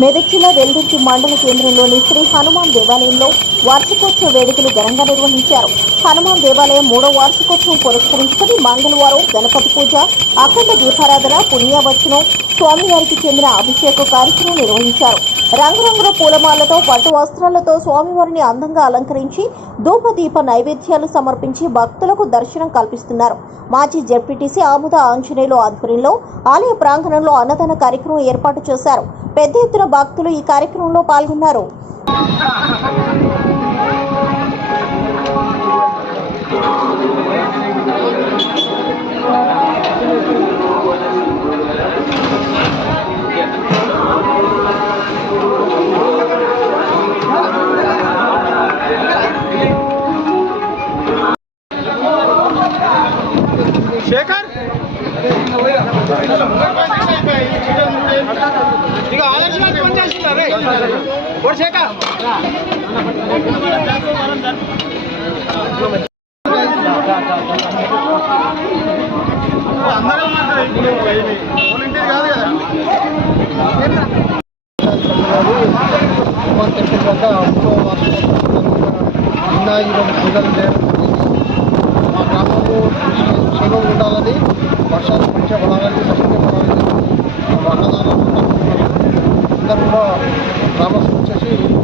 మెదక్ జిల్లా వెల్దుర్తి మండల కేంద్రంలోని శ్రీ హనుమాన్ దేవాలయంలో వార్షికోత్సవ వేడుకలు ఘనంగా నిర్వహించారు. హనుమాన్ దేవాలయం మూడో వార్షికోత్సవం పురస్కరించుకుని మంగళవారం గణపతి పూజ అఖండ దీపారాధన పుణ్యవచనం స్వామివారికి చెందిన అభిషేక కార్యక్రమం నిర్వహించారు. రంగురంగుల పూలమాలతో పట్టు వస్త్రాలతో స్వామివారిని అందంగా అలంకరించి ధూపదీప నైవేద్యాలు సమర్పించి భక్తులకు దర్శనం కల్పిస్తున్నారు. మాజీ జెడ్పీటీసీ ఆముద ఆంజనేయులు ఆధ్వర్యంలో ఆలయ ప్రాంగణంలో అన్నదాన కార్యక్రమం ఏర్పాటు చేశారు. పెద్ద ఎత్తున భక్తులు ఈ కార్యక్రమంలో పాల్గొన్నారు. శేఖర్? ఇక ఆదర్శ పని చేస్తున్నారు ఓ శేఖర్. అందరూ కాదు కదా హనుమాన్ టెంపుల్ వద్ద మూడవ వార్షికోత్సవం పూజలు చేయడం మా గ్రామంలో క్షేమం ఉండాలని వర్షాలు మంచిగా పడాలని సౌకర్యం పడాలని అన్నదానాలు అందరూ కూడా గ్రామస్తులు వచ్చేసి